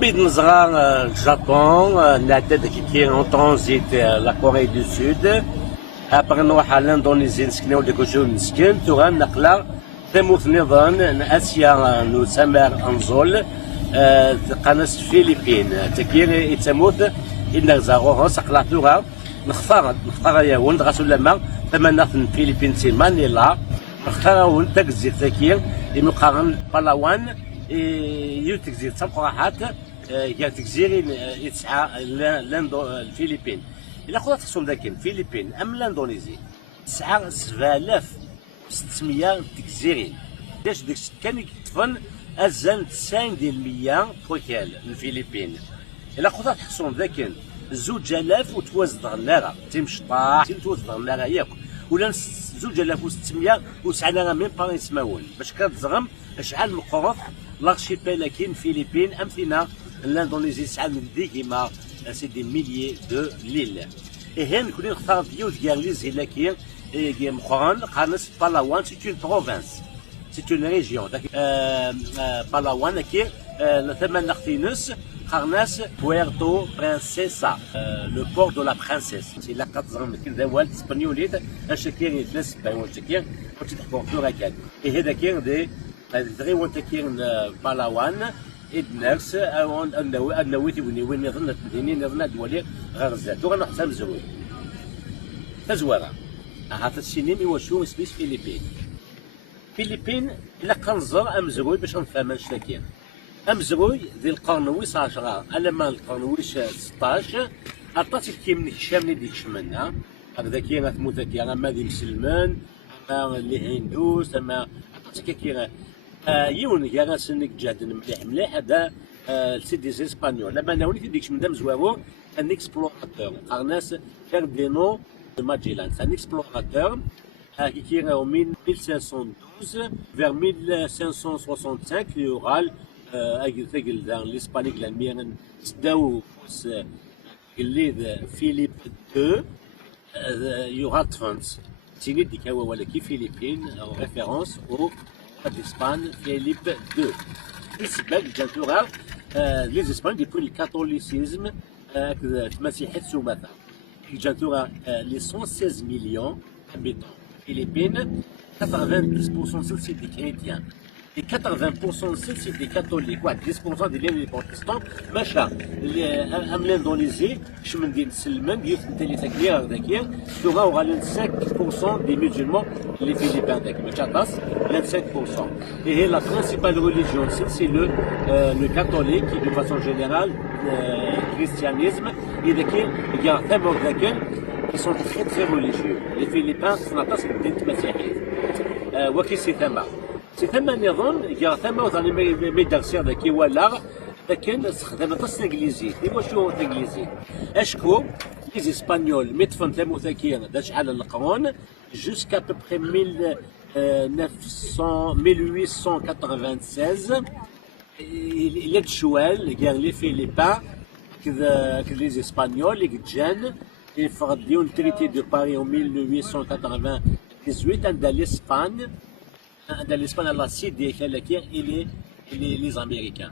بيد نزغا الجابون نعدد كي اون ترانزيت لا كوري دو سود ابغي نروح على الاندونيسي نسكن ولا كوشو نسكن توغا نقلا تموت نظام اسيا نسمر انزول قناص فيليبين تكير تموت إن زاغوها سقلا توغا نختار يا ولد غاسول لما ثمانية فيليبين سي مانيلا نختار ولد تكزير تكير المقارن بلاوان يتكزير صفراحات يا تكزير يتسعى الفلبين إلا خذت تصوم ذاك الفلبين أم الإندونيسي تسعى 7600 تكزيرين باش ديك كان يكتفن أزال 90% بوكال الفلبين إلا خذت تصوم ذاك 2000 وتوازد غنارة تمشطاح توازد غنارة ياك ولا 2600 وسعنا من باريس يسماون باش كتزغم شحال مقرف لارشيبيل كاين فيليبين امثله الاندونيسي شحال من ديما سي دي ميليي دو ليل هنا كنا نختار ديال لي زيلا كاين مخران قانص بالاوان سي اون بروفانس سي اون ريجيون بالاوان كاين ثمان نختينس قرناس بويرتو برانسيسا لو بور دو لا برانسيس سي لا كتزغم كاين والد اسبانيوليت اش كاين ثلاث بايون كاين وتحكم دورا كان هذا كاين دي دري وانت كاين بالاوان ادناكس انوي تبني وين نظن تديني نظن دولي غرزات وغا نحسب زوي تزوارا هذا السينما وشو سبيس فيليبين الا كنزر ام زروي باش نفهم اش كاين ام زروي ذي القرن ويس 10 على ما القرن ويس 16 عطاتك كيمن هشام ديك شمنا هكذا كاين تموت كاين اما ذي مسلمان اما اللي هندوس اما عطاتك كاين يون كاع سنك جاد مليح هذا سيدي اسبانيول لما ناولي في ديك مدام زوارو ان اكسبلوراتور قرناس فيردينو de Magellan. C'est un explorateur qui est en 1512 vers 1565 l'oral dans l'hispanique l'allemande Stau Philippe II il y aura 30 c'est dit qu'il y a qui Philippines en référence au roi d'Espagne Philippe II. Ici les Espagnols depuis le catholicisme المسيحية سومثا جاتورا les 116 millions d'habitants philippines 92% c'est des chrétiens et 80% c'est des catholiques 10% des protestants ماشا l'Indonésie je me dis seulement يثبت لي تكبير هذاك تورا وغالي 5% des musulmans les philippins داك ماشا طاس 5% et la principale religion c'est le catholique qui de façon générale christianisme et il y a un thème qui sont très très religieux les Philippins sont pas des مسيحيين وكي سي ثما نظام يا ثما وثاني ميدرسير ذاكي ولا لكن استخدام الطس الانجليزي ايوا شو الانجليزي اشكو لي اسبانيول ميتفن ثمو ثاكيين دا شحال القرون جوسكا بوبري 1896 il est شوال كاع لي فيليبان كذا لي اسبانيول اللي جان يفرديو التريتي دو باري en 1898 عند l'Espagne على السيد ديال كاين لي زاميريكان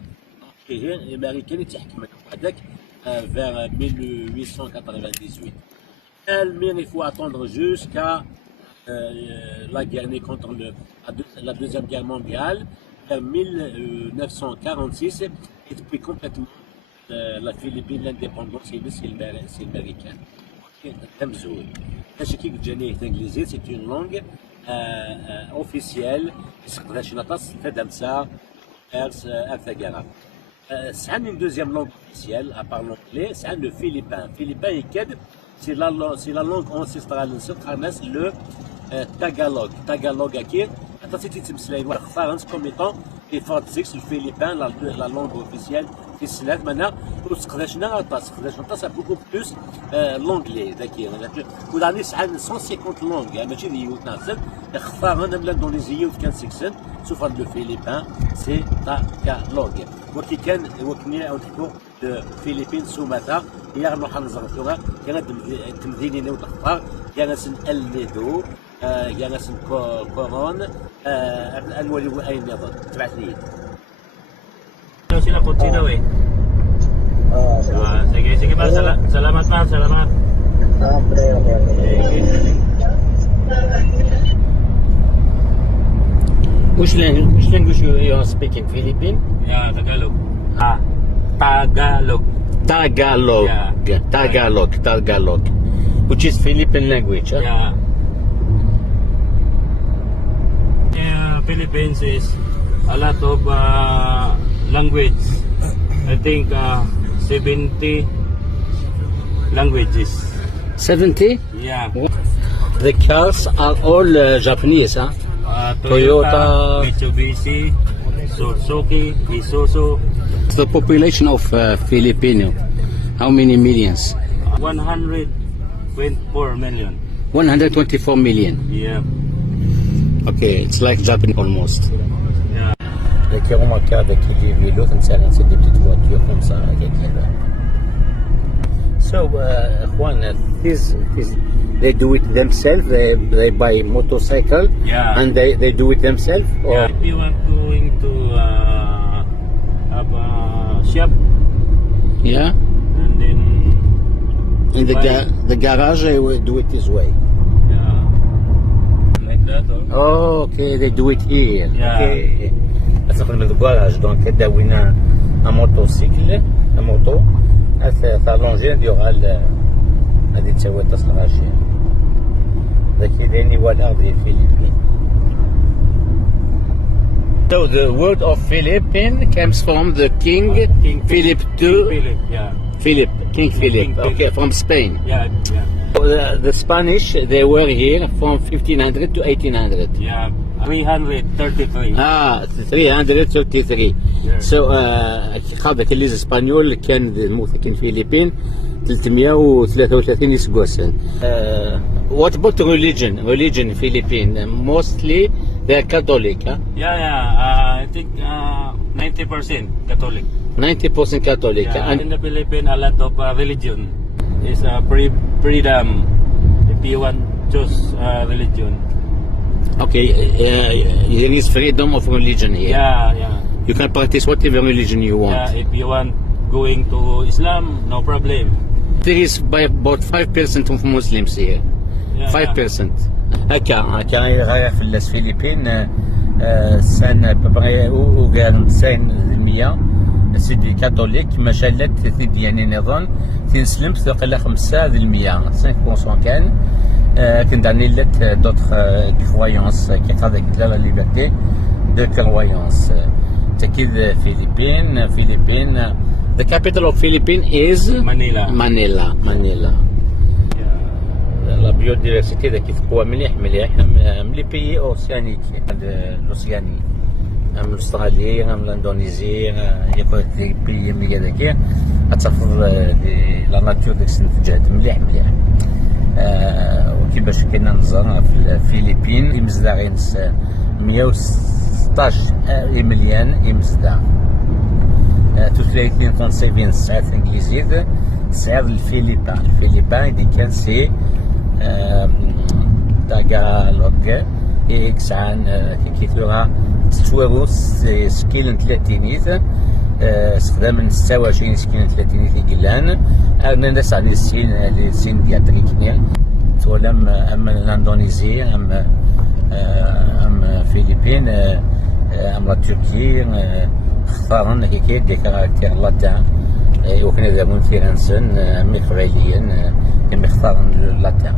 les Américains يتحكموا هذاك vers 1898 il faut attendre jusqu'à la guerre contre la deuxième guerre mondiale vers 1946 et depuis complètement la Philippine l'indépendance c'est l'américaine تمزول هادشي كي جاني الانجليزي سي اون لونغ اوفيسيال يستخدمش نطاس تدمسا ارس ارثاكارا سعان une deuxième langue officielle à part l'anglais c'est le philippin يكاد c'est la langue ancestrale نسقرناس le tagalog كي حتى تيتمسلاين واحد فرنسا comme étant et فرنسيكس الفلبين la langue officielle في السنات منا وتقداشنا غطاس بوكو بلوس لونجلي ذاكي وداني سعان 150 لونغ ماشي اللي يوتناسل اختار انا من الاندونيسيه كان سيكسن سوف لو فيليبين سي تاكالوغ وكي كان وكني او تحكو فيليبين سوماتا هي غنروح نزرفوها كانت تمدينين وتختار كانت النيدو كانت كورون الولي اي نظام تبعت لي سينا كونتينوي Sige, sige pa. Salamat pa. Salamat. Okay. Which language you are speaking? Philippine? Yeah, Tagalog. Tagalog. Tagalog. Yeah. Tagalog. Which is Philippine language. Huh? Yeah. Yeah, Philippines is a lot of language. I think 70 languages. 70? Yeah. The cars are all Japanese, huh? Toyota, Mitsubishi, Suzuki, Isuzu. The population of Filipino, how many millions? 124 million. 124 million. Yeah. Okay, it's like Japan almost. Yeah. Qui remarquent avec les vélos, c'est des petites voitures comme ça. So, Juan, they do it themselves. They buy motorcycle, Yeah. and they do it themselves. Or Yeah. If you want going to have a shop, yeah, and then in buy- the garage they will do it this way. yeah, like that. Or, Oh, okay, they do it here. Yeah. Okay. أدخل من الجراج دونك داوينا موتوسيكل موتو ثالونجي نديروها هذه تساوي تصلغاشي ذاك اللي هو الأرض ديال الفلبين. So the word of Philippine comes from the King Philip II. Philip, yeah, King Philip. Philip. Okay, from Spain. yeah, The Spanish, they were here from 1500 to 1800. yeah. 333. 333. Yeah. So هذاك اللي اسبانيول كان الموثقين الفلبين 333 يسقوسن. What about religion? Religion Philippine mostly they are Catholic, huh? Yeah. I think 90% Catholic. 90% Catholic. Yeah. And In the Philippines, a lot of religion is freedom. If you want choose religion. okay, there is freedom of religion here. Yeah. You can practice whatever religion you want. Yeah, if you want going to Islam, no problem. There is by about 5% of Muslims here. Yeah, 5%. هكا غير في الفلبين سان ببغي وقال سان المية سيدي كاثوليك ما شالت ثيد يعني نظن تنسلم ثقل 5% 5% كان كنت عني لت دوتر كرويونس كي هذاك لا ليبرتي دو كرويونس تكيد فلبين the capital of Philippines is Manila. Manila. لا بيوديفرسيتي ذاك تقوى مليح ملي بيي اوسيانيك الاوسياني ام الاسترالي ام الاندونيزي يكون دي بيي ملي هذاك غتحفظ لا ناتور ديك تجهد مليح وكيفاش كاين نظام في الفلبين يمزداغين 116 مليون يمزدا تثلاثين تنصيبين ساعات انجليزية ساعات الفلبين دي كان سي تاغالوغ إكسان كيثورا تسواروس سكيلن تلاتينيث استخدام 26 سكيلن تلاتينيث يقلان أنا ناس عن السين دياتريكني تولم أما الأندونيزي أما فلبين أما تركي اختارن هيك دي كاركتير لاتان وكنا ذابون فرنسن أمي فغيليا كم اختارن لاتان.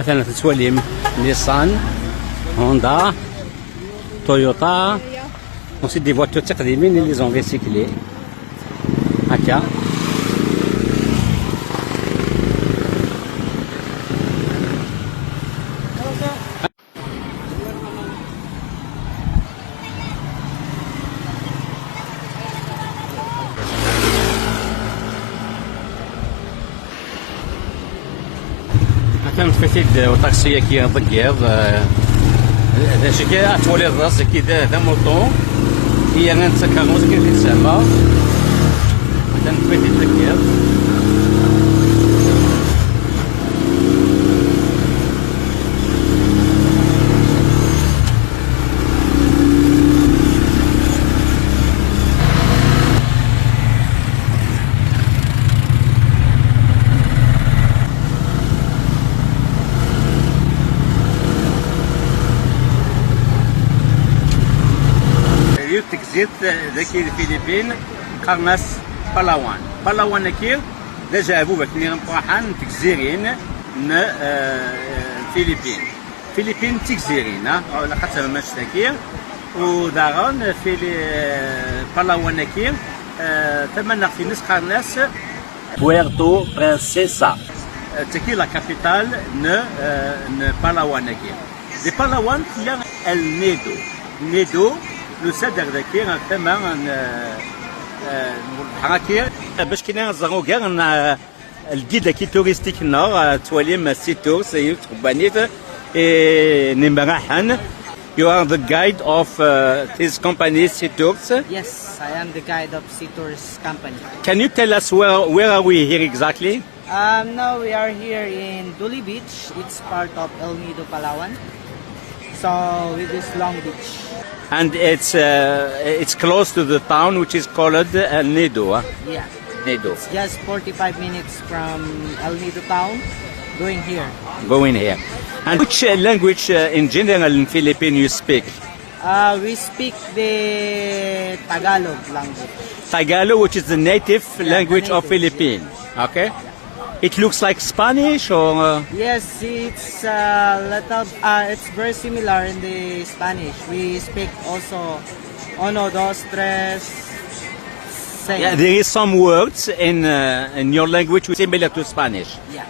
مثلا تسوليم نيسان هوندا تويوتا aussi des voitures تقديمين اللي زون ريسيكلي هكا كانت فتيد وطاكسية كي ضقيض هذا كي تولي الراس كذا هذا موطون هي غنتسكر موز كي تسمى تنفيتي تكير تكزيت ذاكي الفلبين قرناس بلاوان بلاوان كير دا جابو باش نروحان تكزيرين ن الفلبين فلبين تكزيرين ولا خاطر ماش تاكير ودارون في بلاوان كير ثمن في نس قرناس بويرتو برانسيسا تكي لا كابيتال ن بلاوان كير دي بلاوان هي النيدو نيدو لو سادر ذاكي ثمن حراكي باش كي نزغو كاع الجيد كي توريستيك نور تواليم سيتور سيوت بانيت نمراحن. You are the guide of this company Seatours. Yes, I am the guide of Seatours company. Can you tell us where are we here exactly? Now we are here in Duli Beach. It's part of El Nido, Palawan. So with this long beach. And it's close to the town which is called El Nido. Huh? Yeah. Nido. It's just 45 minutes from El Nido town going here. Going here. And which language in general in Philippines you speak? We speak the Tagalog language. Tagalog, which is the native language the of native, Philippines. Okay. It looks like Spanish or? Yes, it's it's very similar in the Spanish. We speak also uno, dos, tres. Same. Yeah, there is some words in your language which similar to Spanish Yeah,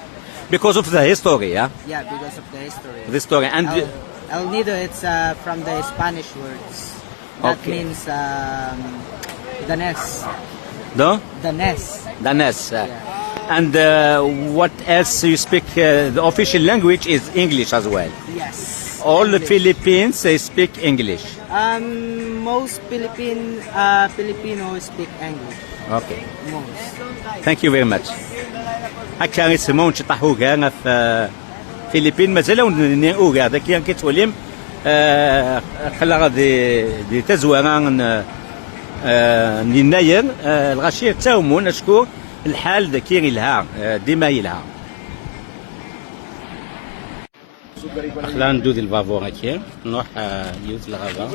because of the history, yeah. yeah, because of the history. The story and El Nido, it's from the Spanish words. That Okay. means the nest. the nest. Danes. Yeah. And what else you speak? The official language is English as well. Yes. All the English. Philippines they speak English. Most Filipinos speak English. Okay. Most. Thank you very much. هكا يسمون تطحو كاع في فيليبين مازالو نيو كاع ذاك كي توليم خلا غادي دي تزواران نيناير الغاشير تاومون اشكو الحال ذاك يلها ديما يلها خلا ندوز الفافور هكا نروح يوز الغابه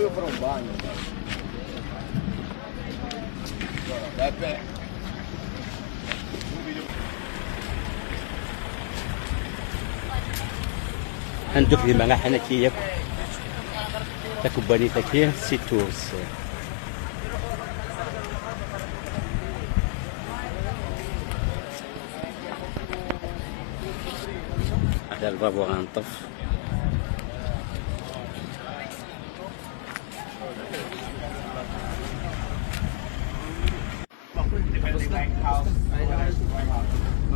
عندك دي ملاح هنا كي تكباني تكي سيتورز هذا الباب وغنطف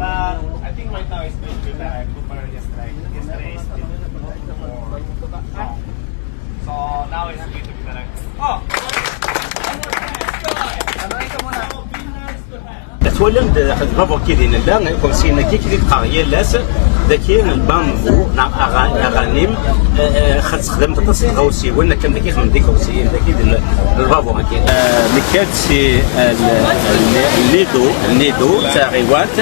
I think right now it's going to be like super just like yesterday's so now it's going to be like تولد البابور كي دين لا كونسينا كي تقاريا لاس ذاكي البامبو اغانيم خدم تتصل غوسي ولا كان ذاكي خدم ديك غوسي ذاكي البابور كي مكاد سي النيدو تاع غيوات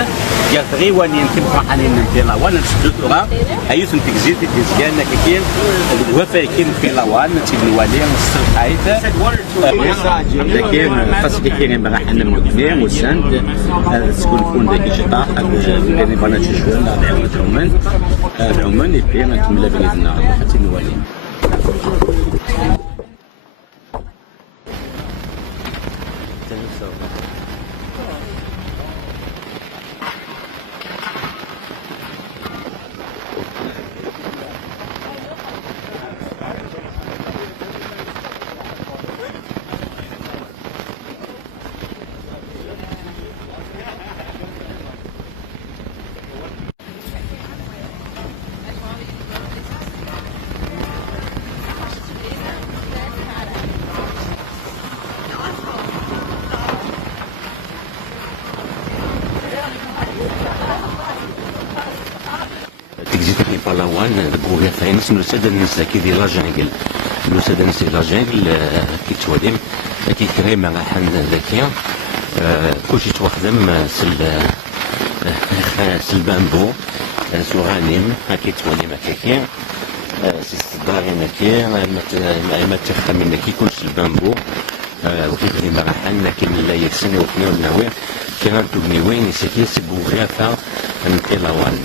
يا غيوان يمكن حنين ندير وانا نسدوها ايوت تكزيت ديزكان كاين الوفا كاين في لوان تيدوالي الصلحايت ذاكي خاص كاين بغا حنا من وساند تكون ذاك الشطاح اللي بغينا نشوفوا العمان يبقى نكمل بلادنا حتى نوالي Palawan, بوغا فاينس نوسد الناس كي لا جانجل نوسد الناس لا جانجل كي تواليم كي كريمة راحن ذاكيا كلشي تواخدم سلبامبو سوغانيم هاكي تواليم هكاكي سيستدارين هاكي ما تخمين هاكي كلشي البامبو وكي كريمة راحن لكن لا يكسن وكنا وناوي كي غنتوبني وين يسكي سبوغا فا Palawan.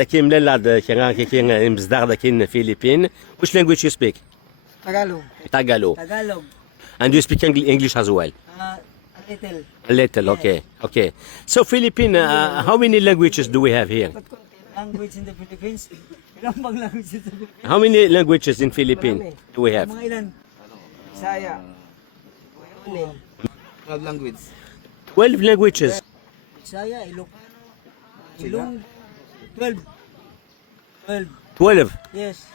Dakim lelad kira kikin mzdar dakin Philippine. Which language you speak? Tagalog. Tagalog. Tagalog. And you speak English as well? A little. A little, okay, okay. So Philippine, how many languages do we have here? Language in the Philippines. Ilang bang language in the Philippines? How many languages in Philippines do we have? Mga ilan? Bisaya. 12 language. 12 languages. Bisaya, Ilong. 12. 12. Yes.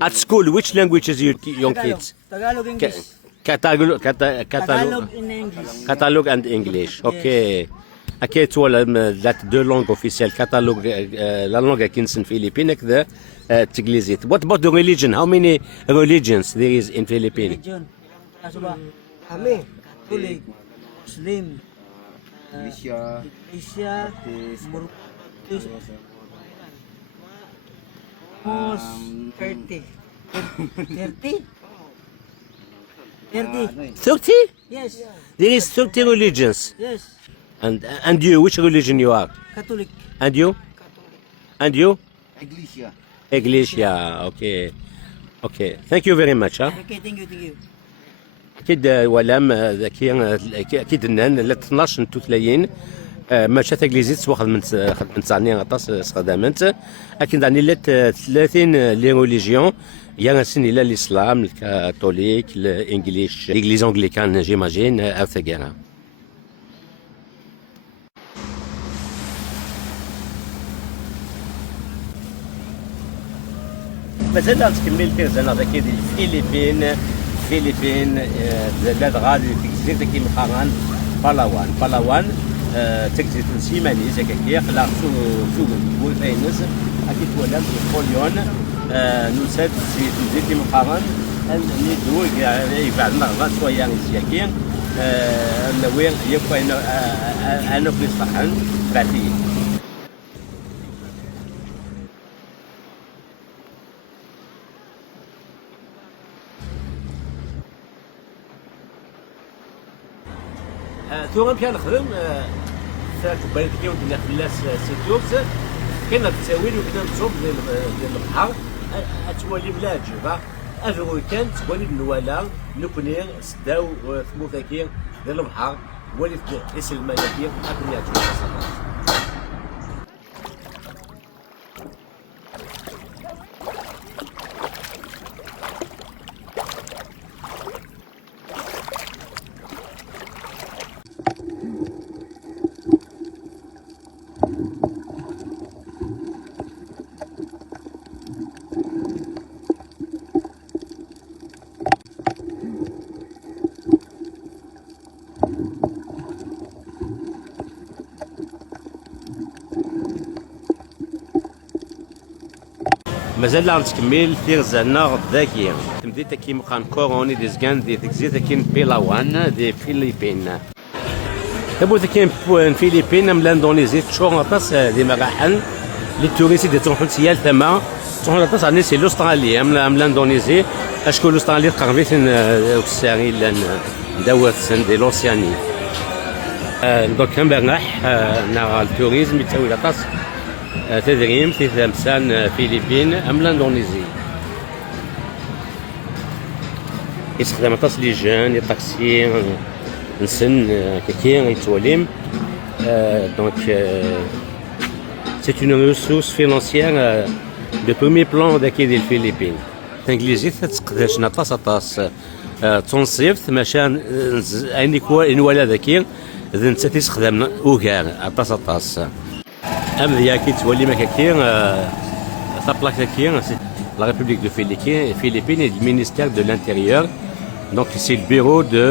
At school, which languages your young kids? Tagalog, English. Catalog, Tagalog in English. Catalog and English. Okay. Okay, that deux langues officielles, Catalog, la langue kinsen Philippines, the Tiglizit. What about the religion? How many religions there is in Philippines? Religion. Kaso ba? Kami. Katolik. Muslim. Malaysia. Asia. Murtis. Almost 30. 30? 30? 30? Yes. There is 30 religions. Yes. And you, which religion you are? Catholic. And you? And you? Iglesia. Iglesia. Okay. Okay. Thank you very much. Huh? Okay, thank you. أكيد ولام ذكي أكيد إن لا 12 توتلاين ماشات إنجليزية خدمت عني غطاس استخدامات أكيد عني لات 30 لي ريليجيون يا سن إلى الإسلام الكاثوليك الإنجليش الإنجليز أنجليكان جيماجين أو ثقيرة. مازال تكمل كنزنا ذاك الفلبين بلاد غادي تجزير ذاك المقارن بلاوان تجزير سيماني زاك كي خلا سوق بوفينز اكيد ولا بوليون نوسات زيت المقارن ندوي بعد ما شويه زياكين نوير يبقى انا في الصحن بعدين ثم كان نخدم تبان كي كنا فلاس سيتوكس كنا التساويل وكنا نصوب ديال البحر اتوالي بلا جبا افغو كان توالي النوالا نكوني سداو ثموثاكي ديال البحر وليت اسم الملكي اكون يعجبني مازال لا تكمل تيغزانا ذاكية تمديت كي مقام كوروني دي زكان دي تكزيت كاين بيلاوان دي فيليبين تبو كاين فيليبين من اندونيسي تشوغ اطاس دي مراحل لي توريسي دي تروحوا سيال ثما تروحوا اطاس على سي الاستراليا من الاندونيسي اشكو الاستراليا قربت وساري لان دوات سن دي لوسياني دوك كان برناح نا التوريزم يتساوي اطاس تدريم في ثمسان فيليبين ام الاندونيسي يستخدم اطاس لي جون الطاكسي نسن كاين يتوليم دونك c'est une ressource financière de premier plan داكي ديال الفلبين الانجليزي تقدرش نطاس اطاس تنصيفت ماشان عيني ولا ذاكي اذا انت تستخدم اوغار اطاس ام كي تولي ما كاين تابلاك كاين la République de Philippines et du ministère de l'Intérieur. Donc c'est le bureau de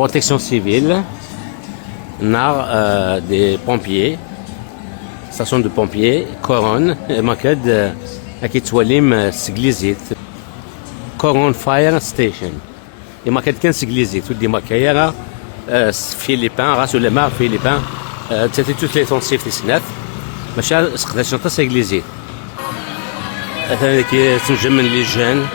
protection civile, des pompiers, station de pompiers, Coron, Makad, Akitwalim, Siglizit, Coron Fire Station. Et Makad Ken Siglizit, tout dit Makayara, Philippins, Rasulema, Philippins, c'était toutes les tentatives de Sinat. Macha, Skdashanta Siglizit. هذا كي تنجم من لي جان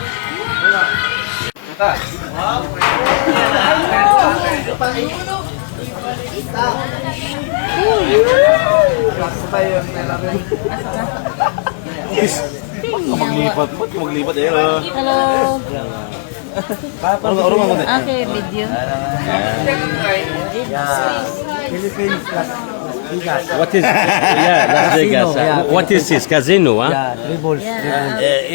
Maglipat eh. Hello. Okay, video. Philippines, Las Vegas. What is Las Vegas? What is this casino? Huh? Yeah, three balls.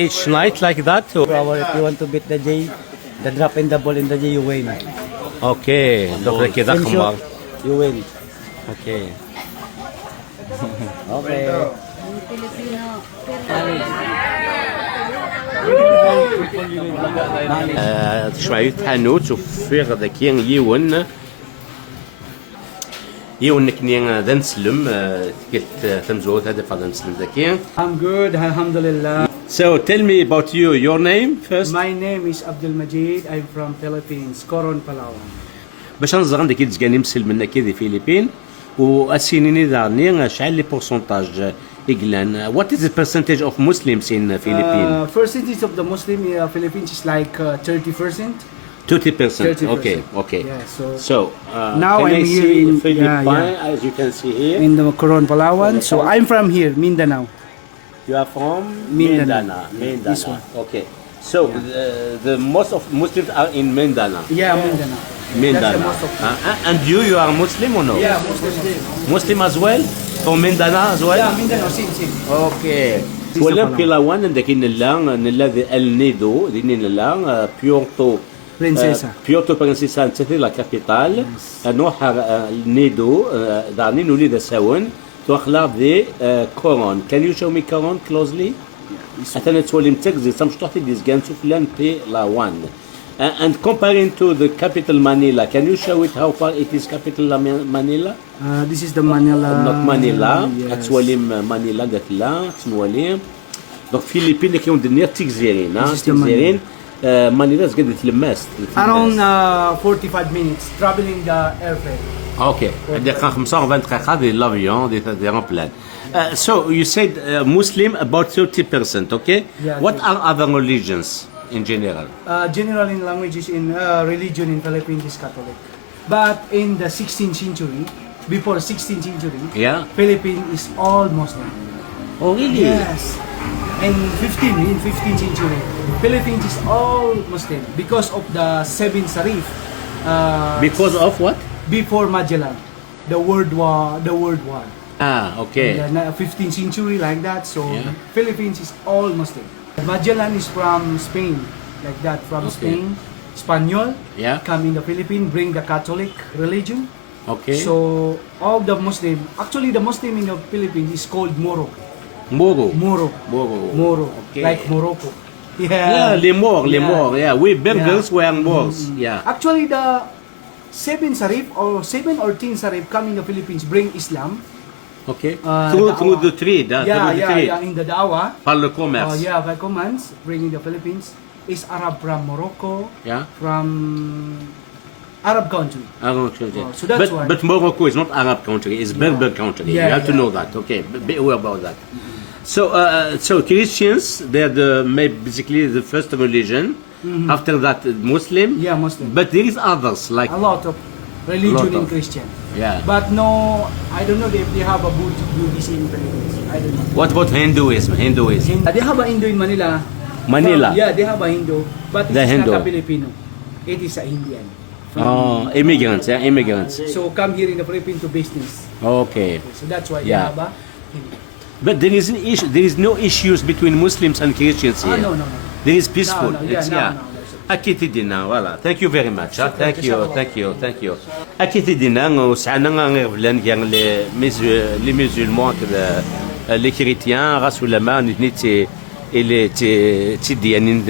Each night like that? Or? If you want to beat the J, the drop in the ball in the J, you win. Okay. Donc كذا Same خمار. shot, you win. Okay. Okay. تشمعيو تحانوت وفيغ ذاكين يون كني ذا نسلم قلت تمزوت هذا فضل نسلم ذاكين. I'm good, alhamdulillah. So tell me about you, your name first. My name is Abdul Majid. I'm from Philippines, Coron, Palawan. باش نزغن داك يتزكاني مسلم منا كي دي فيليبين والسنين دارني شحال لي بورسونتاج إقلان. What is the percentage of Muslims in Philippines? Percentage of the Muslim in Philippines is like 30%. 30%. 30%. Okay. Yeah, So now can I'm I here see in Philippines as you can see here? in the Coron, Palawan. So I'm from here, Mindanao. You are from Mindanao. This Mindanao. one. Okay. So the most of Muslims are in Mindanao. Yeah, Mindanao. Mindanao. most of And you are Muslim or no? Yeah, Muslim. Muslim as well? From Mindanao as well? Yeah, Mindanao, same. Okay. This ولا is بيلاوان عندك نلا النيدو ديني نلا بيورتو Princesa. بيورتو برنسيسا نتسي لا كابيتال نوح النيدو دارني نولي ذا ساون توخلا دي كورون. Can you show me Coron closely? أثناء تولي متكزي سامشطوحتي ديزكان سوفلان بيلاوان. And comparing to the capital Manila, can you show it how far it is capital Manila? This is the Manila. Not Manila, Yes. أتوليم Manila قالت لا تنوليم. Donc Philippines كيون دنيا تيكزيرين This is the تيكزيرين مانيلا زقد تلماست. Around 45 minutes traveling the airplane. Okay. دقيقة 25 دقيقة دي لافيون دي رامبلان. So you said Muslim about 30%, okay? Yeah, What are other religions in general? General in languages in religion in Philippines is Catholic. But in the 16th century, before 16th century, Yeah. Philippines is all Muslim. Oh really? Yes. In 15th century, Philippines is all Muslim because of the seven Sarif. Because of what? Before Magellan, the World War. Okay. In the 15th century, like that. So Yeah. Philippines is all Muslim. Magellan is from Spain, like that. From Okay. Spain, Spanish Yeah. come in the Philippines, bring the Catholic religion. Okay. So all the Muslim, actually the Muslim in the Philippines is called Moro. Moro. Moro. Okay. Like Morocco. Yeah, les Moors. Yeah, we Burgers Yeah. were Moors. Yeah. Actually, the 7 Sarif or 7 or 10 Sarif come in the Philippines bring Islam. Okay. Uh, through da'wah. the trade, In the da'wah. par le commerce. By commands, bringing the Philippines is Arab from Morocco, Yeah. from Arab country. Arab country. Oh, so that's why. But Morocco is not Arab country, it's Berber country. Yeah, you have to yeah. know that. Okay, be aware about that. So Christians, they're basically the first religion. After that, Muslim. Yeah, Muslim. But there is others like A lot of religion Lot in of- Christian. yeah. But no, I don't know if they have a Buddhist in Philippines. I don't know. What about Hinduism? They have a Hindu in Manila. Manila. Yeah, they have a Hindu, but The it's Hindu. not a Filipino. It is a Indian. Oh, immigrants, yeah, immigrants. So come here in the Philippines to business. Okay. So that's why Yeah. they have a Hindu. But there is an issue. There is no issues between Muslims and Christians here. No. There is peaceful. No, yeah, It's, no, yeah. no, there's أكيد دينا voilà. Thank you very much. Thank you. أكيد دينا وسعنا غير بلان كان les musulmans كذا les chrétiens غاس ولا ما نتني اللي تديانين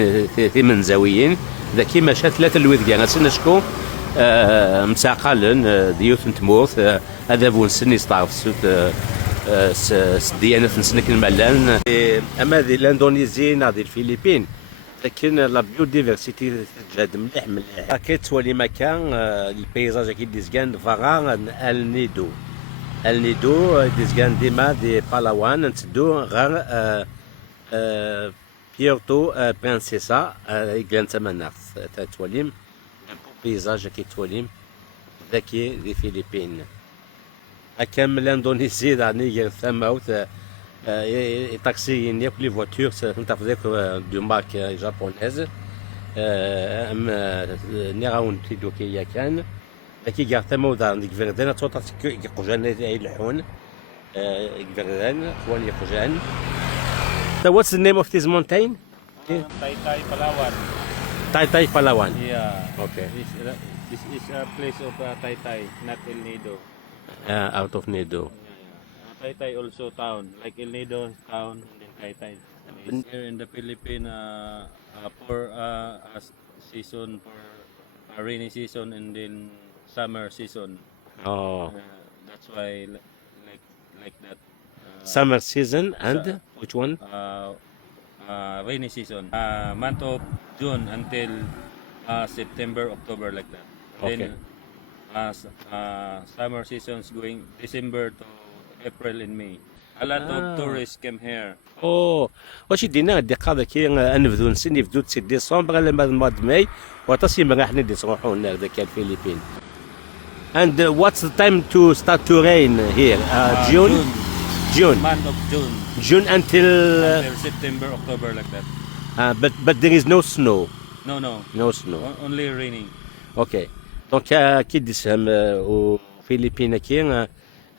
ثمنزاويين ذا كيما شات ثلاثة الوذ كان غاسنا شكو مساقالن ديوث نتموت هذا بونسن يستعرف ديانة نسنك الملان أما ذي الأندونيزيين هذه الفلبين لكن لا بيوديفرسيتي تجاد مليح كتولي مكان البيزاج كي ديزكان فغان النيدو ديزكان ديما دي بالاوان نتسدو غير بيورتو برانسيسا يقلان تمناخ تتوليم بيزاج كي توليم ذاكي دي فيليبين كامل الاندونيسي دعني غير ثماوت taxi les voitures sont avec de marque japonaise نراون تيدو كي يكان لكي قاعد موضع عندك فردان تصوت يقجان يلحون فردان خوان يقجان. So what's the name of this mountain? Taytay, Palawan. Taytay Palawan. Yeah. Okay. This is a place of Taytay, not El Nido. Out of Nido. Taytay also town, like El Nido is town, and then Taytay. It's here in the Philippines for a season, for a rainy season, and then summer season. Oh, That's why like that. summer season and which one? Rainy season. Month of June until September, October, like that. Okay. Then summer seasons going December to April and May. A lot of tourists came here. اوه واش يدينا الدقه كي نبدو نسني بدو تسي ديسمبر على ماد ماي وتصي ما راح ندي نروحوا هنا ذاك الفلبين. And what's the time to start to rain here? June. Month of June June until until September, October, like that. but there is no snow. No snow. only raining. اوكي دونك كي ديسهم وفلبين كي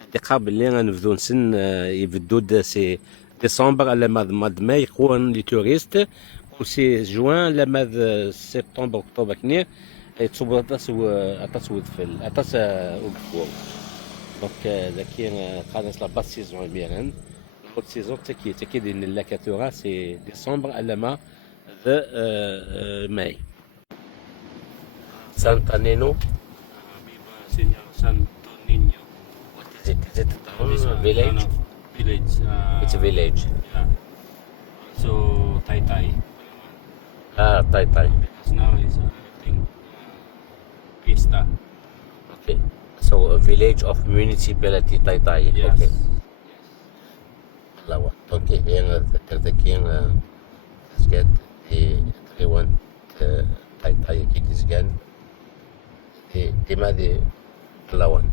الدقه باللي غنبدو نسن يبدو سي ديسمبر على ماد ماي يكون لي توريست وسي جوان على ماد سبتمبر اكتوبر كني تصوب اطاس ودفل اطاس وقفو دونك ذاكي خلاص لا باس سيزون بيان لا سيزون تكي دين اللاكاتورا سي ديسمبر على ما ماي سانتا نينو Señor Santo Niño. is it a town village? Village. It's a village. Yeah. So Taytay. Taytay. Because now is I think Pista. Okay. So a village of municipality Taytay. Yes. Okay. Lawa. Okay. Here the king has get everyone Taytay Kikisgan. The Madi Lawan.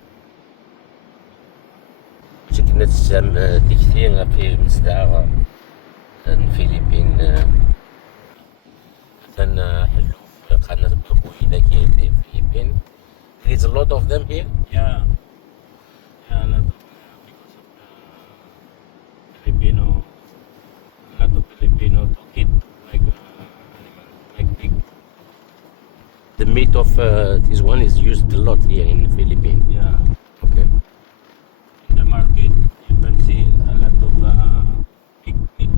كنا تسام كثير في مصدر الفلبين مثلا حلو قناة بوكويدا كي في الفلبين. There is a lot of them here. Yeah. Yeah, a lot of because of Filipino. A lot of Filipino to eat like animal, like pig. The meat of this one is used a lot here in the Philippines. Yeah. Okay. In the market, you can see a lot of pig meat.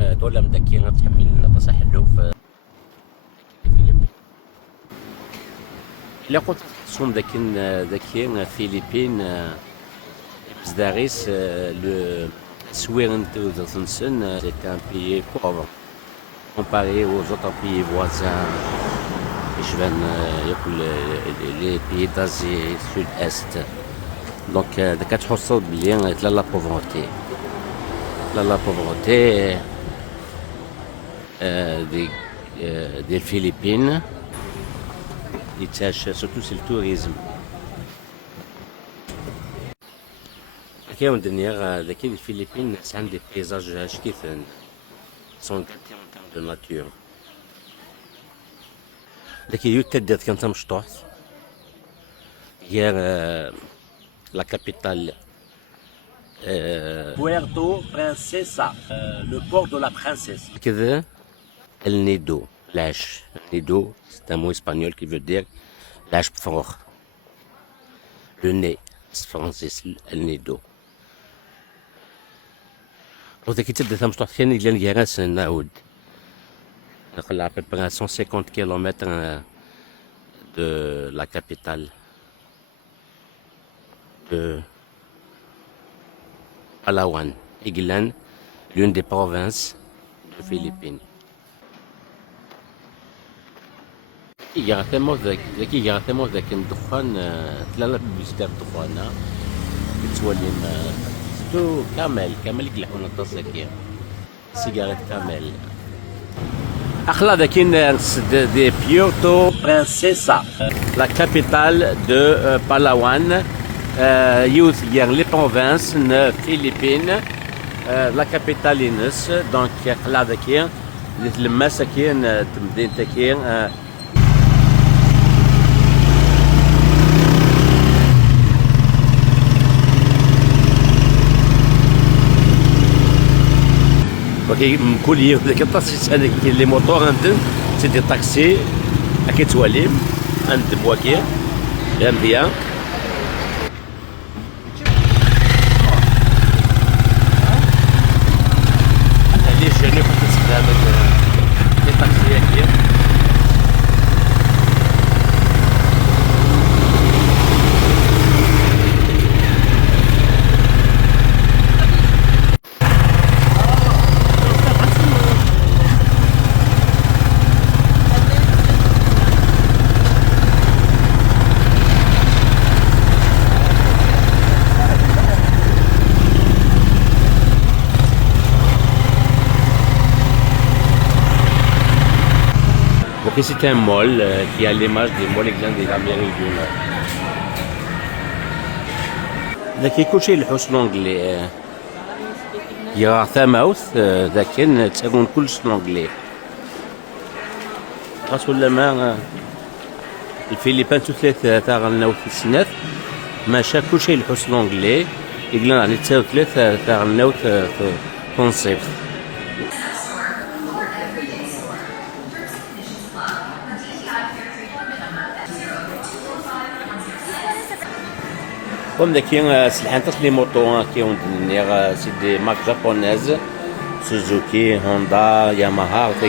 دول مدكين تحمل نقص حلو في الفلبين. إلا قلت تصوم ذاكين الفلبين Daris, le Sweden c'est un pays pauvre comparé aux autres pays voisins. Je viens les pays d'Asie Sud-Est. Donc, de 4 billions, là la pauvreté. Là la pauvreté des Philippines. Surtout c'est le tourisme. Les Philippines, c'est un des paysages qui sont gâtés en termes de nature. Hier, la capitale, Puerto Princesa, le port de la princesse. El Nido, l'âge. Nido, c'est un mot espagnol qui veut dire l'âge fort. Le nez, c'est français, El Nido. À peu près à 150 km de la capitale de Palawan, Iglan, l'une des provinces des Philippines. ذاك الدخان تلالا بزاف الدخان تولي تو كامل يقلعون التصاكير سيجارات كامل أخلا ذاكين دي بيورتو برانسيسا la capitale de Palawan youth يعني les provinces philippines la capitale Inus donc أخلا ذاكين المسا كاين تمدينتا كاين كل يوم ذاك الطاكسي لي موطور عندهم سي دي طاكسي هاكي تواليم عند بواكير غامبيا ليش يعني كنت تستخدم لي طاكسي هاكي C'est un mall qui a l'image des malls de l'Amérique du Nord. ذاك كلشي الحوس لونجلي يا ثماوث ذاك تكون كلش لونجلي خاص ولا ما الفلبين ثلاثة تاع النوث السنات ماشا كلشي الحوس لونجلي يقولون يعني ثلاثة تاع النوث تنصيف comme les motos qui ont c'est des marques japonaises Suzuki, Honda, Yamaha, etc.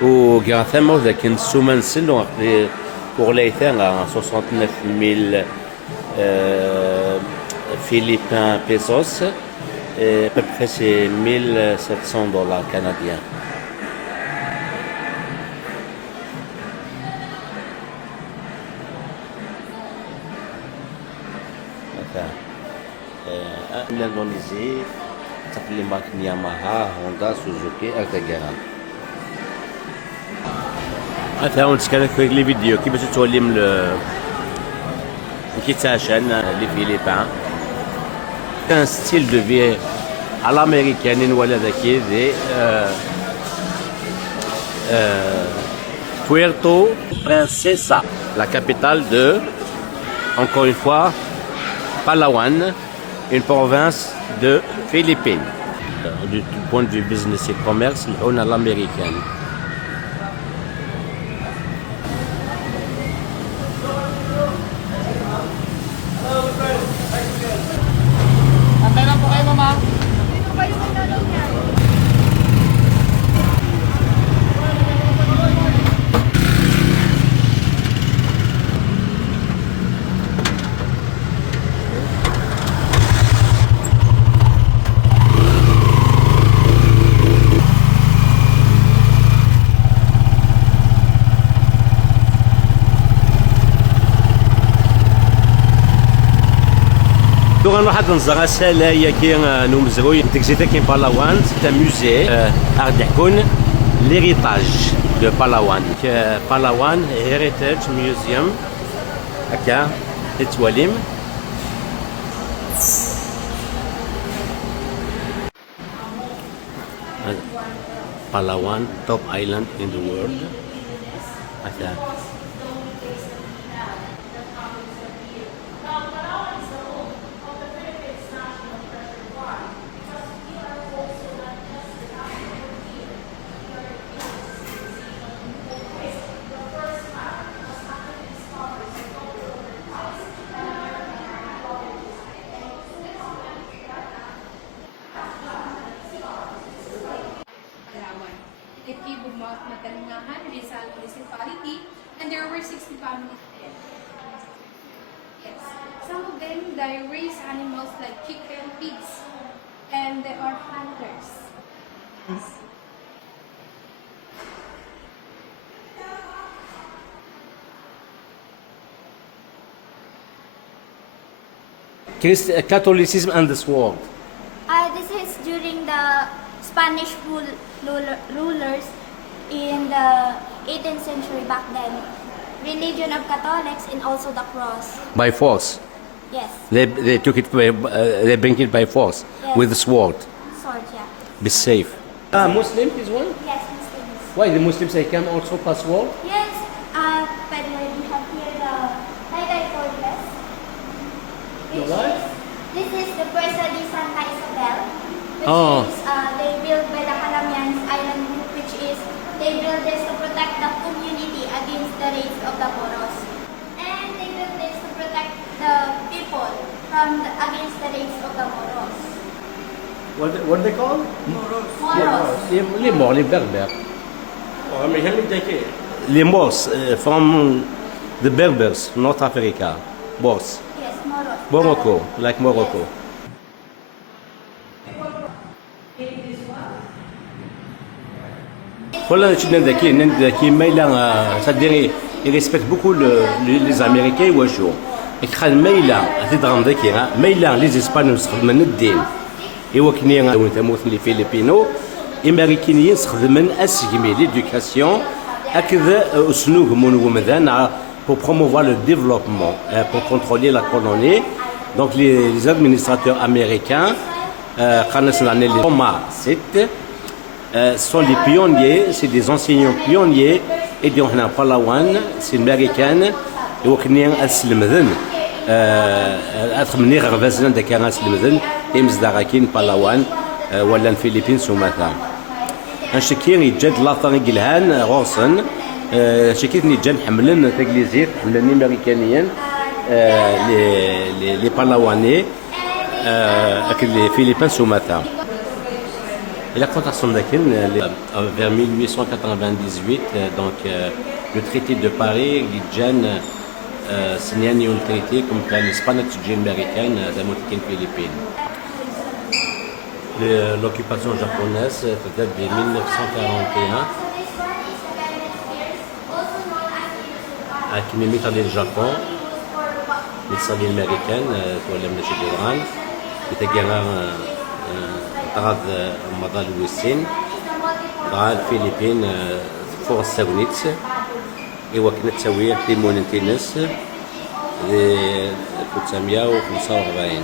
Ou gratuitement avec une somme pour les à 69 000 Philippines pesos et à peu près c'est $1,700 canadiens. l'Indonésie, les marques Yamaha, Honda, Suzuki, etc. هذا هو نتكلم في لي فيديو كيفاش تعلم كيف تعيشان لي فيليبين كان ستيل دو في على الامريكانيين ولا ذاكي دي Puerto Princesa, la capitale de, encore une fois, Palawan, une province de Philippines. Du point de vue business et commerce, on a l'américaine. واحد نزرع سالا هي كي نومزروي تكزيتا كاين بالاوان سي ان موزي غادي يكون ليريتاج دو بالاوان بالاوان هيريتاج ميوزيوم هكا تتواليم Palawan top island in the world هكا Matalingahan, Rizal Municipality, and there were 60 families there. Yes. Some of them, they raise animals like chicken, pigs, and they are hunters. Catholicism and the sword. This is during the Spanish rulers in the 18th century back then. Religion of Catholics and also the cross. By force. Yes. They took it they bring it by force Yes. with the sword. Sword, yeah. Be safe. Muslim is one? Yes, Muslims. Why the Muslims they come also pass sword? Yes, but we have here the Taytay Fortress. This is the Puerta de Santa Isabel, which is they built by the Calamianes Island group, which is they built this to protect the community against the raids of the Moros. And they built this to protect the people against the raids of the Moros. What they call? Moros. Les Morts, les Berbères. Les Moors from the Berbers, North Africa. Moors. Yes, Moros. Morocco, like Morocco. Voilà, c'est-à-dire ils respectent beaucoup les Américains وشو كان ميلا تدرم ذكي ميلا les Espagnols يستخدمون الدين إيوا كني تموت لي فيليبينو الأمريكيين يستخدمون أسجمي l'éducation هكذا أسلوب من pour promouvoir le développement pour contrôler la colonie donc les administrateurs américains les Thomas 7 sont les pionniers, c'est des enseignants pionniers et donc on a Palawan, c'est américaine et on a Aslemden أتمنى غرفزنا دكان أسلمذن إمز دراكين Palawan ولا الفلبين سوماثا أشكين يجد لاطن جلهان غوصن شكيتني جن حملن تجليزير حملن أمريكانيين les Palawاني avec les Philippins Sumatra. Et la contestation vers 1898, donc le traité de Paris, l'Idjan signé un traité comme l'Espagne américaine d'Amérique Philippines. L'occupation japonaise date de 1941. Qui m'imite le Japon, les américaines, pour les Méchidérans, qui étaient طراد مضى الوسين طراد الفلبين فوق الساونيت إوا كنا تساوية تيمونتينس 1945.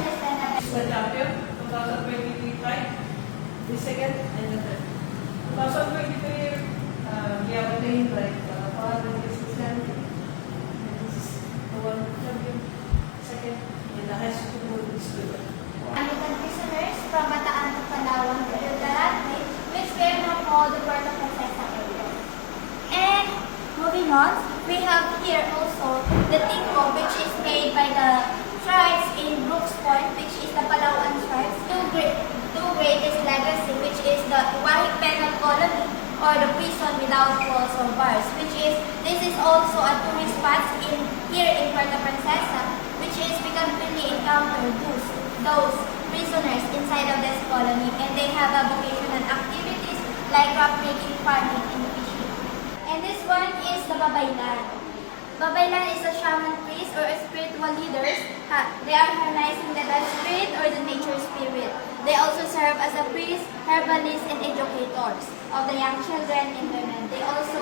We have here also the Tingko, which is made by the tribes in Brooks Point, which is the Palawan tribes. Two greatest legacy, which is the Wahig Penal Colony or the prison without walls or bars, which is this is also a tourist spot here in Puerto Princesa, which is we can really encounter those prisoners inside of this colony, and they have a vocational activities like crop making, farming, and fishing. And this one is the Babaylan. Babaylan is a shaman priest or a spiritual leaders They are harnessing the Dutch spirit or the nature spirit. They also serve as a priest, herbalists, and educators of the young children and women. They also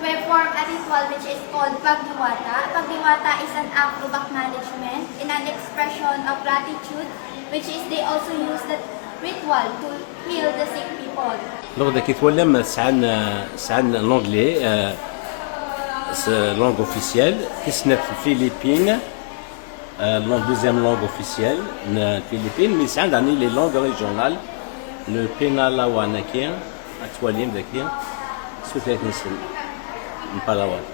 perform a ritual which is called Pagdiwata. Pagdiwata is an act of acknowledgement in an expression of gratitude, which is they also use the ritual to heal the sick people. لغة كي تولم سعن l'anglais langue officielle كسنة الفلبين la deuxième langue officielle na Philippines mais سعن يعني les langues régionales le Penalawan كي أتولم ذاكي سوتات نسل Palawan.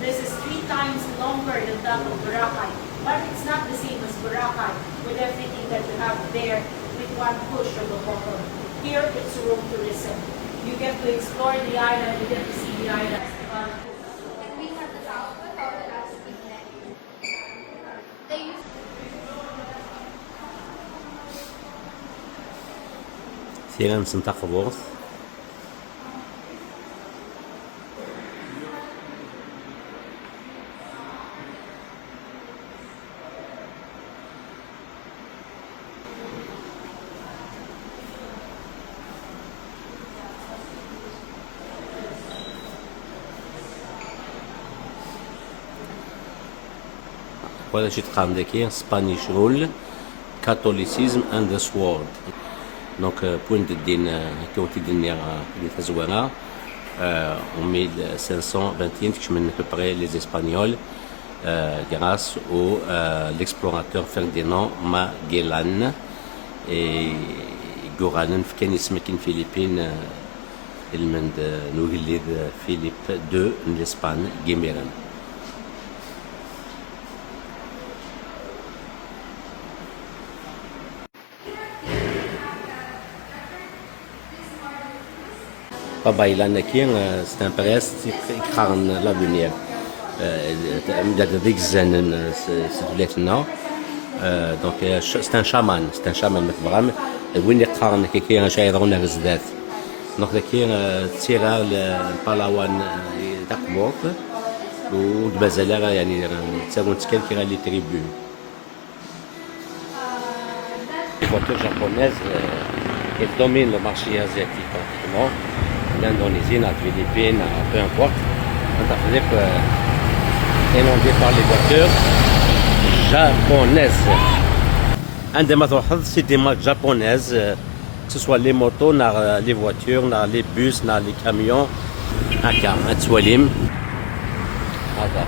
This is 3 times longer than that of Boracay, but it's not the same as Boracay with everything that you have there with one push of a button. Here, it's room tourism. You get to explore the island, you get to see the island. ثيران سنتاق بورث ولا شي تقام داكي سبانيش رول كاثوليسيزم اند سوورد دونك بوين الدين كونتي دينيغ اللي تزوينه en 1521 كشمن بري لي اسبانيول grâce au l'explorateur Ferdinand Magellan et Goranen كان اسمه كين فيليبين المند نوغليد فيليب دو لإسبان جيميران. Baba Ilan Nakir, c'est un presse qui crâne l'avenir. Donc c'est un chaman متبغم وين يقارن كي شايرون غزدات دونك كي تيرا البالاوان تقبوط ومازال يعني تساوون تكال كي لي تريبو les voitures japonaises elles dominent le marché asiatique pratiquement l'Indonésie, la Philippines, peu importe on a fait inondé par les voitures japonaises. عندما تلاحظ سي دي مارك جابونيز que ce soit les motos, les voitures, les bus, les camions. هكا تسواليم هذا